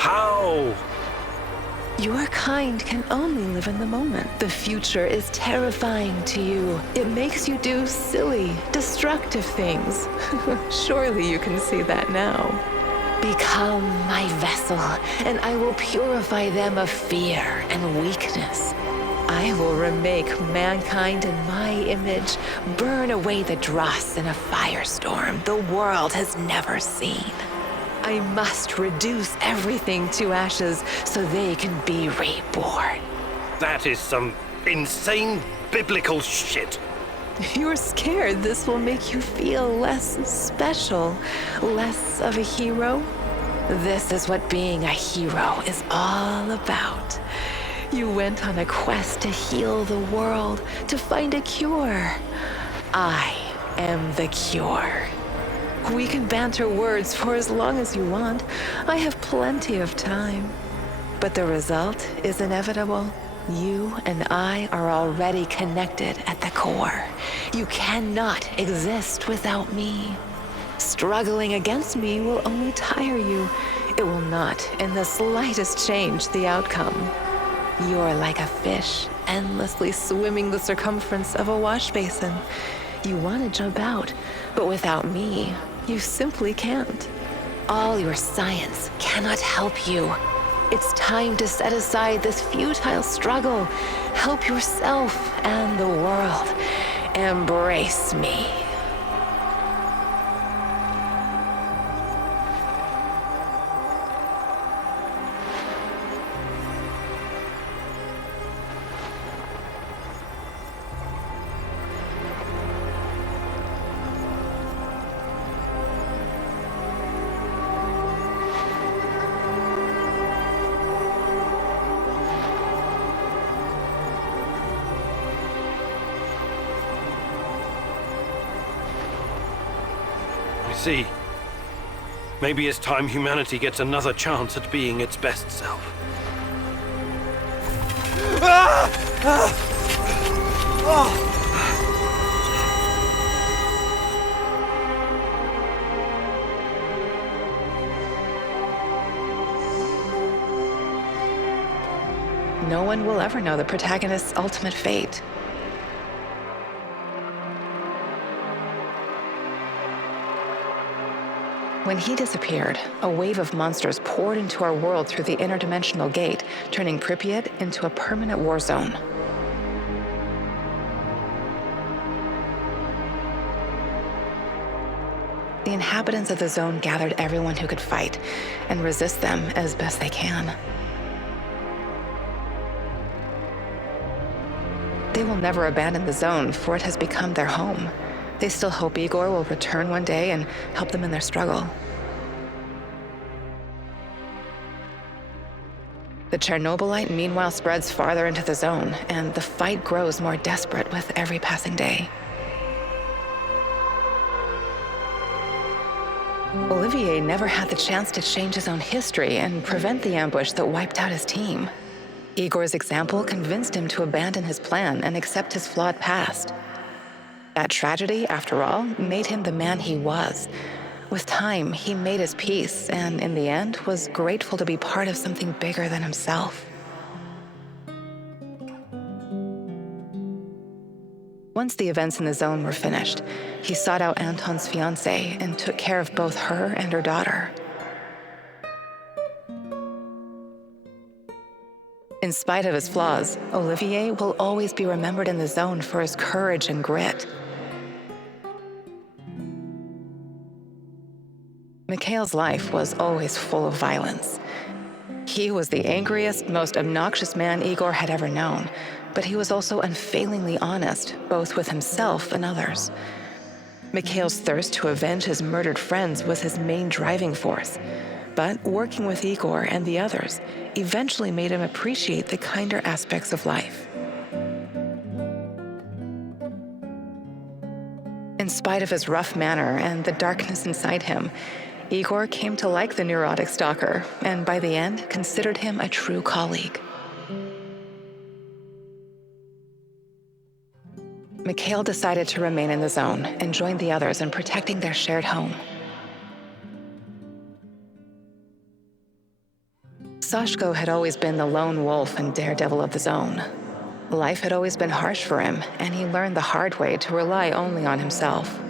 How? Your kind can only live in the moment. The future is terrifying to you. It makes you do silly, destructive things. Surely you can see that now. Become my vessel, and I will purify them of fear and weakness. I will remake mankind in my image, burn away the dross in a firestorm the world has never seen. I must reduce everything to ashes so they can be reborn. That is some insane biblical shit. You're scared this will make you feel less special, less of a hero? This is what being a hero is all about. You went on a quest to heal the world, to find a cure. I am the cure. We can banter words for as long as you want. I have plenty of time. But the result is inevitable. You and I are already connected at the core. You cannot exist without me. Struggling against me will only tire you. It will not in the slightest change the outcome. You're like a fish, endlessly swimming the circumference of a wash basin. You want to jump out, but without me, you simply can't. All your science cannot help you. It's time to set aside this futile struggle. Help yourself and the world. Embrace me. See, maybe it's time humanity gets another chance at being its best self. No one will ever know the protagonist's ultimate fate. When he disappeared, a wave of monsters poured into our world through the interdimensional gate, turning Pripyat into a permanent war zone. The inhabitants of the zone gathered everyone who could fight and resist them as best they can. They will never abandon the zone, for it has become their home. They still hope Igor will return one day and help them in their struggle. The Chernobylite meanwhile spreads farther into the zone, and the fight grows more desperate with every passing day. Olivier never had the chance to change his own history and prevent the ambush that wiped out his team. Igor's example convinced him to abandon his plan and accept his flawed past. That tragedy, after all, made him the man he was. With time, he made his peace, and in the end, was grateful to be part of something bigger than himself. Once the events in the zone were finished, he sought out Anton's fiancée and took care of both her and her daughter. In spite of his flaws, Olivier will always be remembered in the zone for his courage and grit. Mikhail's life was always full of violence. He was the angriest, most obnoxious man Igor had ever known, but he was also unfailingly honest, both with himself and others. Mikhail's thirst to avenge his murdered friends was his main driving force, but working with Igor and the others eventually made him appreciate the kinder aspects of life. In spite of his rough manner and the darkness inside him, Igor came to like the neurotic stalker, and by the end, considered him a true colleague. Mikhail decided to remain in the zone and join the others in protecting their shared home. Sashko had always been the lone wolf and daredevil of the zone. Life had always been harsh for him, and he learned the hard way to rely only on himself.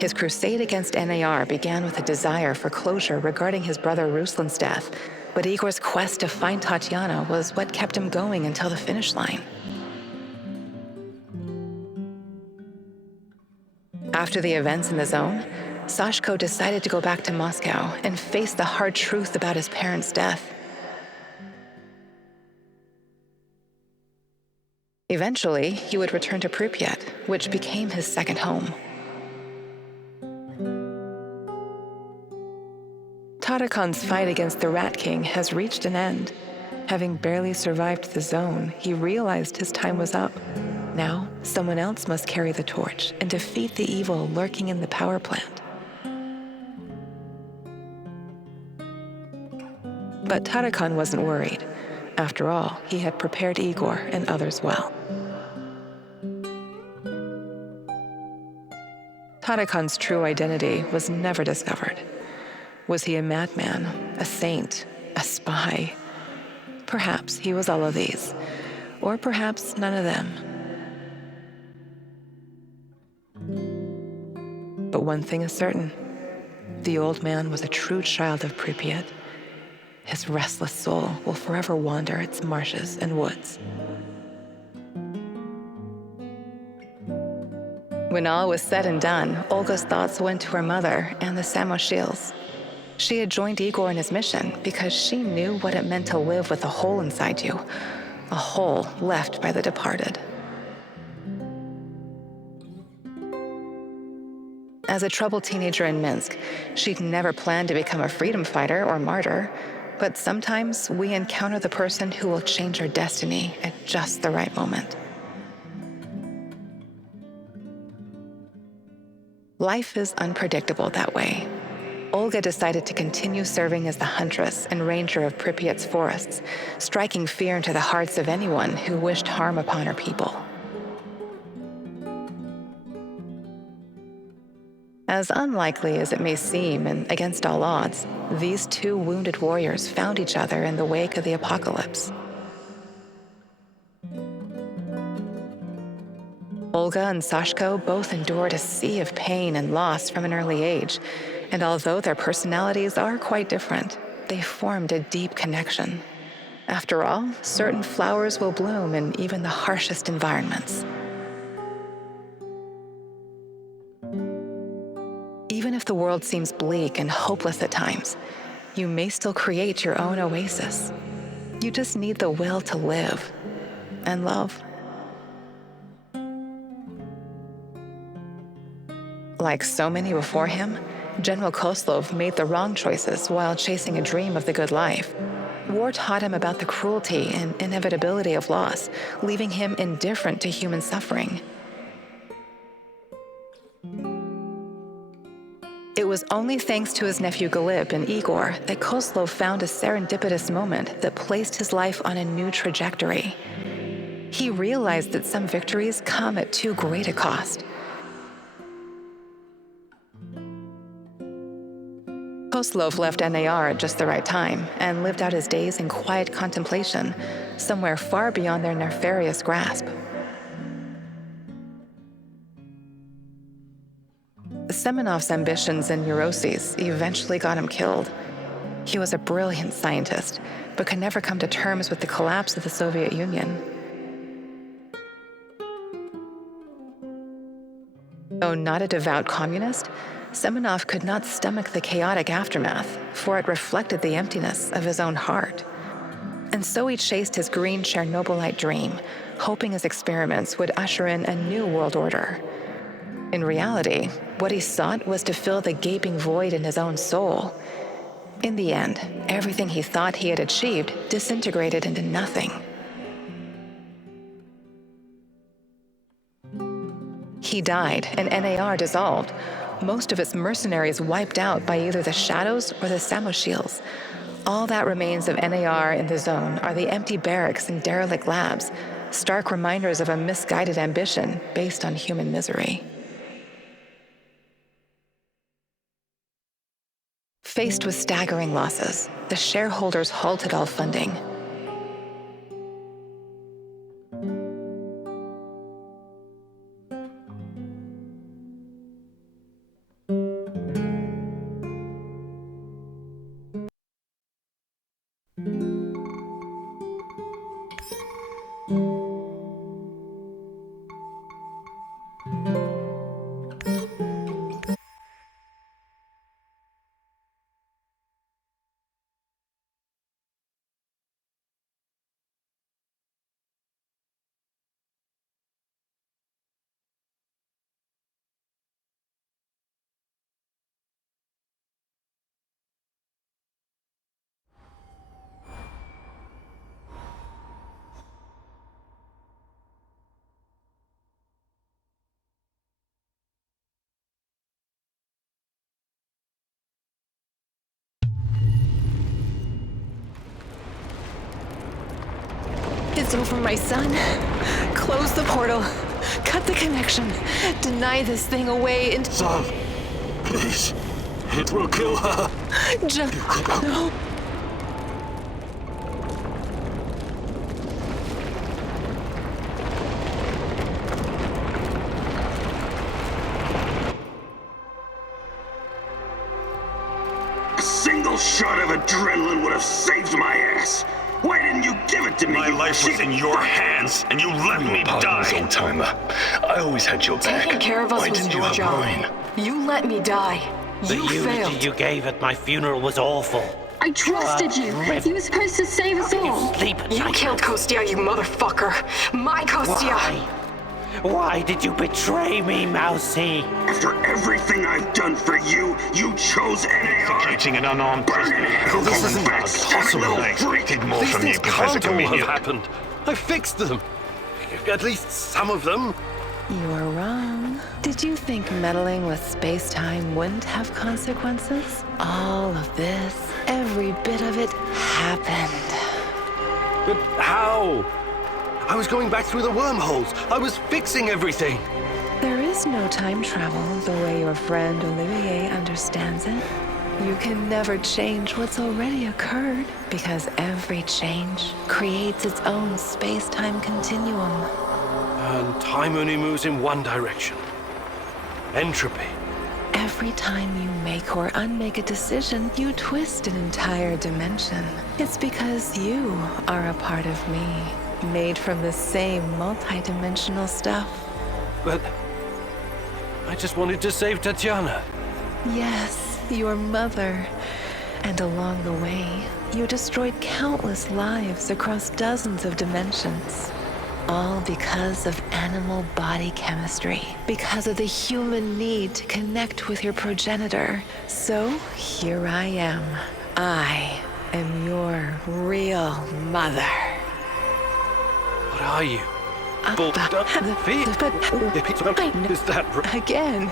His crusade against NAR began with a desire for closure regarding his brother Ruslan's death, but Igor's quest to find Tatiana was what kept him going until the finish line. After the events in the zone, Sashko decided to go back to Moscow and face the hard truth about his parents' death. Eventually, he would return to Pripyat, which became his second home. Tarakan's fight against the Rat King has reached an end. Having barely survived the zone, he realized his time was up. Now, someone else must carry the torch and defeat the evil lurking in the power plant. But Tarakan wasn't worried. After all, he had prepared Igor and others well. Tarakan's true identity was never discovered. Was he a madman, a saint, a spy? Perhaps he was all of these, or perhaps none of them. But one thing is certain. The old man was a true child of Pripyat. His restless soul will forever wander its marshes and woods. When all was said and done, Olga's thoughts went to her mother and the Samoshils. She had joined Igor in his mission because she knew what it meant to live with a hole inside you, a hole left by the departed. As a troubled teenager in Minsk, she'd never planned to become a freedom fighter or martyr, but sometimes we encounter the person who will change our destiny at just the right moment. Life is unpredictable that way. Olga decided to continue serving as the huntress and ranger of Pripyat's forests, striking fear into the hearts of anyone who wished harm upon her people. As unlikely as it may seem, and against all odds, these two wounded warriors found each other in the wake of the apocalypse. Olga and Sashko both endured a sea of pain and loss from an early age, and although their personalities are quite different, they formed a deep connection. After all, certain flowers will bloom in even the harshest environments. Even if the world seems bleak and hopeless at times, you may still create your own oasis. You just need the will to live and love. Like so many before him, General Koslov made the wrong choices while chasing a dream of the good life. War taught him about the cruelty and inevitability of loss, leaving him indifferent to human suffering. It was only thanks to his nephew Galib and Igor that Koslov found a serendipitous moment that placed his life on a new trajectory. He realized that some victories come at too great a cost. Koslov left NAR at just the right time and lived out his days in quiet contemplation, somewhere far beyond their nefarious grasp. Semenov's ambitions and neuroses eventually got him killed. He was a brilliant scientist, but could never come to terms with the collapse of the Soviet Union. Though not a devout communist, Semenov could not stomach the chaotic aftermath, for it reflected the emptiness of his own heart. And so he chased his green Chernobylite dream, hoping his experiments would usher in a new world order. In reality, what he sought was to fill the gaping void in his own soul. In the end, everything he thought he had achieved disintegrated into nothing. He died, and NAR dissolved, most of its mercenaries wiped out by either the Shadows or the Samoshils. All that remains of NAR in the zone are the empty barracks and derelict labs, stark reminders of a misguided ambition based on human misery. Faced with staggering losses, the shareholders halted all funding. It's over, my son. Close the portal. Cut the connection. Deny this thing away and... Son, please. It will kill her. Just... No. A single shot of adrenaline would have saved my ass. Why didn't you give it to me? My life was in your hands, and you let me die. Old-timer. I always had your back. Taking care of us Why was didn't you your have job. mine? You let me die. The You eulogy failed. you gave at my funeral was awful. I trusted you. You were supposed to save us all. Sleep at You night. killed Kostia, you motherfucker. My Kostia. Why? Why did you betray me, Mousy? After everything I've done for you, you chose NAR. Executing an unarmed prisoner. This isn't possible. I expected more These from you, things Professor can't all have Comedian. happened. I fixed them. At least some of them. You are wrong. Did you think meddling with space-time wouldn't have consequences? All of this, every bit of it, happened. But how? I was going back through the wormholes. I was fixing everything. There is no time travel the way your friend Olivier understands it. You can never change what's already occurred, because every change creates its own space-time continuum. And time only moves in one direction. Entropy. Every time you make or unmake a decision, you twist an entire dimension. It's because you are a part of me, made from the same multidimensional stuff. But I just wanted to save Tatiana. Yes, your mother. And along the way, you destroyed countless lives across dozens of dimensions. All because of animal body chemistry, because of the human need to connect with your progenitor. So here I am. I am your real mother. What are you? But Is that right? again,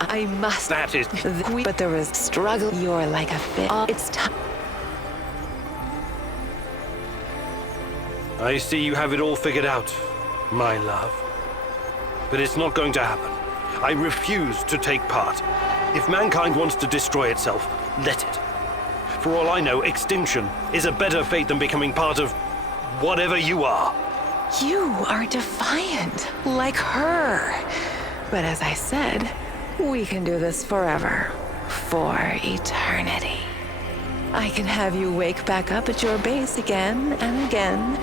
I must. That is... But there is struggle. You're like a fish. It's time. I see you have it all figured out, my love. But it's not going to happen. I refuse to take part. If mankind wants to destroy itself, let it. For all I know, extinction is a better fate than becoming part of whatever you are. You are defiant, like her. But as I said, we can do this forever. For eternity. I can have you wake back up at your base again and again.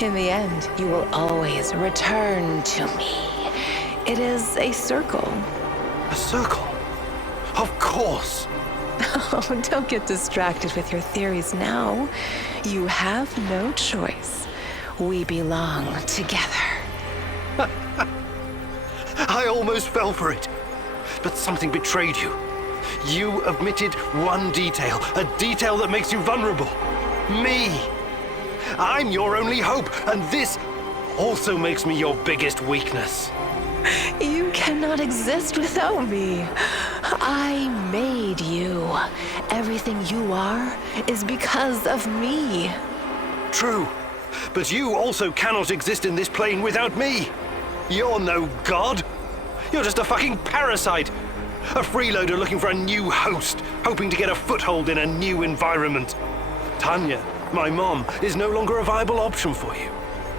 In the end, you will always return to me. It is a circle. A circle? Of course. Oh, don't get distracted with your theories now. You have no choice. We belong together. I almost fell for it. But something betrayed you. You omitted one detail, a detail that makes you vulnerable. Me. I'm your only hope, and this also makes me your biggest weakness. You cannot exist without me. I made you. Everything you are is because of me. True, but you also cannot exist in this plane without me. You're no god. You're just a fucking parasite. A freeloader looking for a new host, hoping to get a foothold in a new environment. Tanya, my mom, is no longer a viable option for you.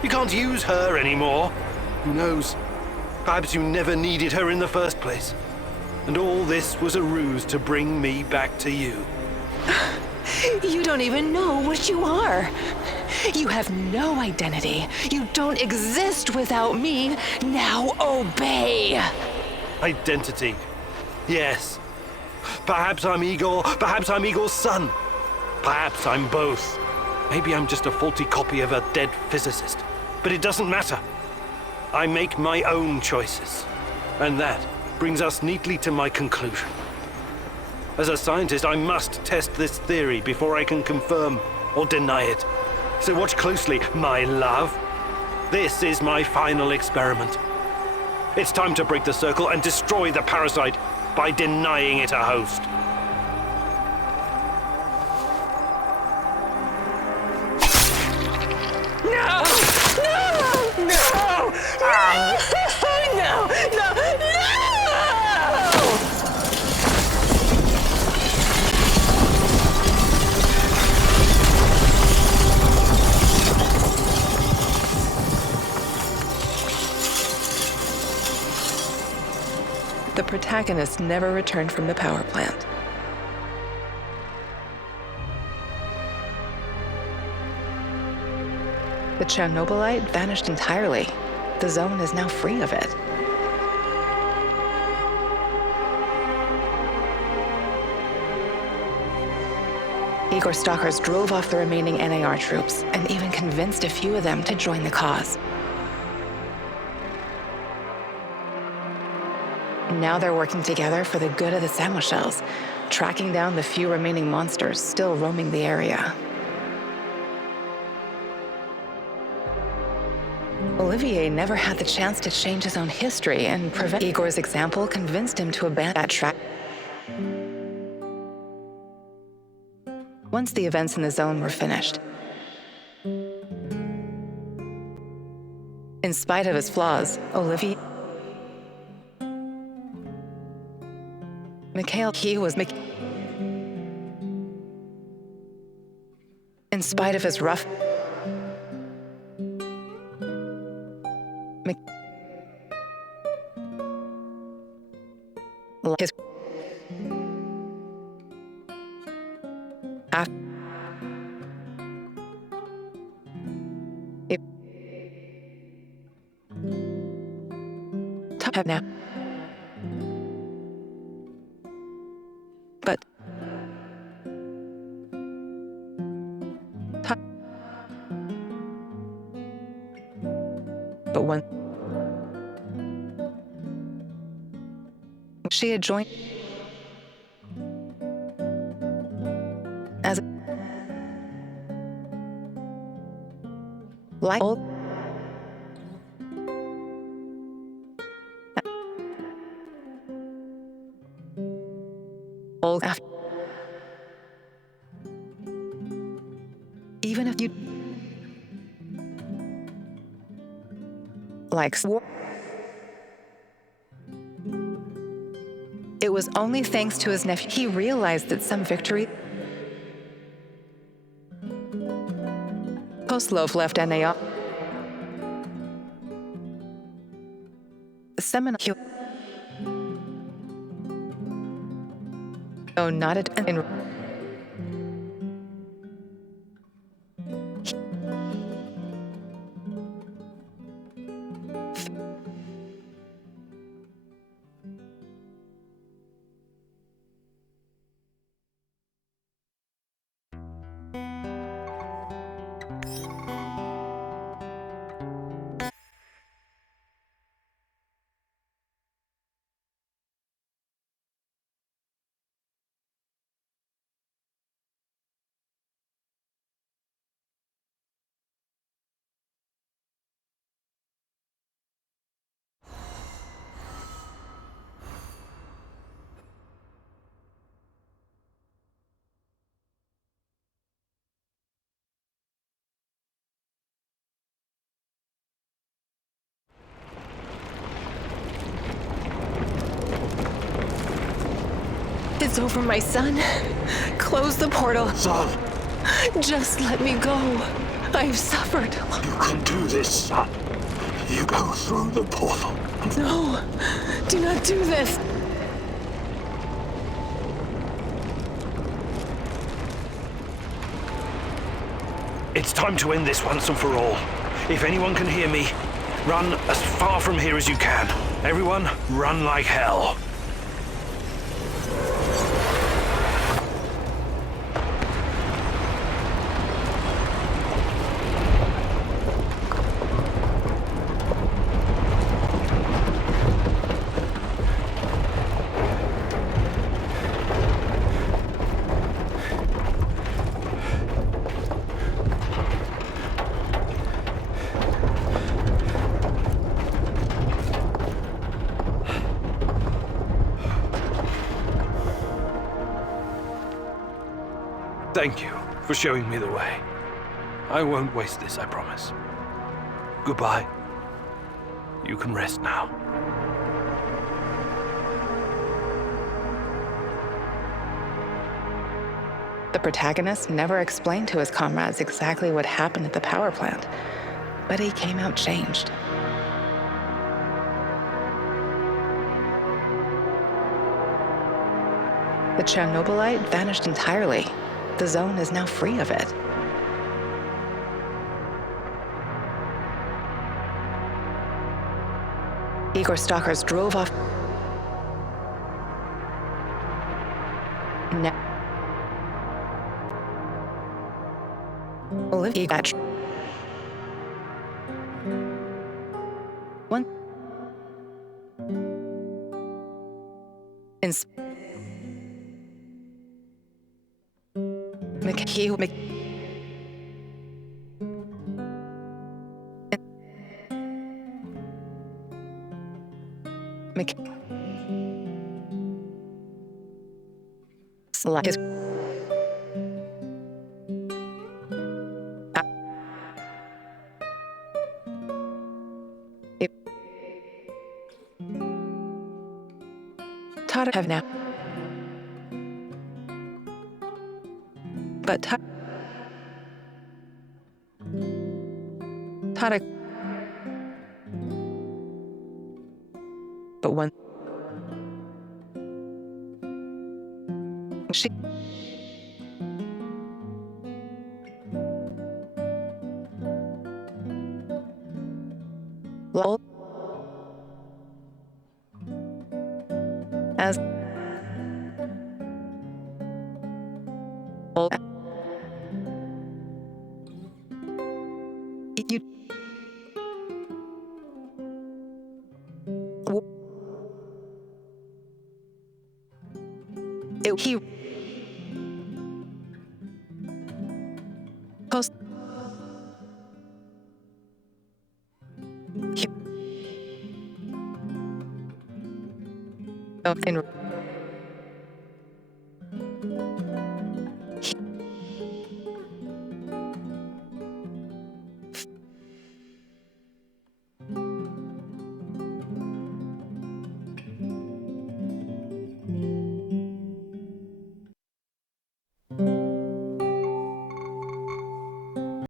You can't use her anymore. Who knows? Perhaps you never needed her in the first place. And all this was a ruse to bring me back to you. You don't even know what you are. You have no identity. You don't exist without me. Now obey. Identity. Yes. Perhaps I'm Igor. Perhaps I'm Igor's son. Perhaps I'm both. Maybe I'm just a faulty copy of a dead physicist. But it doesn't matter. I make my own choices. And that brings us neatly to my conclusion. As a scientist, I must test this theory before I can confirm or deny it. So watch closely, my love. This is my final experiment. It's time to break the circle and destroy the parasite by denying it a host. No! No! No! No! No! No! The protagonist never returned from the power plant. The Chernobylite vanished entirely. The zone is now free of it. Igor stalkers drove off the remaining NAR troops and even convinced a few of them to join the cause. Now they're working together for the good of the Samoshels, tracking down the few remaining monsters still roaming the area. Olivier never had the chance to change his own history, and prevent Igor's example convinced him to abandon that track. Once the events in the zone were finished, in spite of his flaws, Olivier in spite of his rough his now. But when she had joined as like old after, even if you like, it was only thanks to his nephew he realized that some victory. Koslov left NAR. Seminole. Oh, not in It's over, my son. Close the portal. Son, Just let me go. I've suffered. you can do this, son. You go through the portal. No, do not do this. It's time to end this once and for all. If anyone can hear me, run as far from here as you can. Everyone, run like hell. Thank you for showing me the way. I won't waste this, I promise. Goodbye. You can rest now. The protagonist never explained to his comrades exactly what happened at the power plant, but he came out changed. The Chernobylite vanished entirely. The zone is now free of it. Igor stalkers drove off. Olivia got one in McHugh like his Todd have now, but Todd but one she lol as you he post in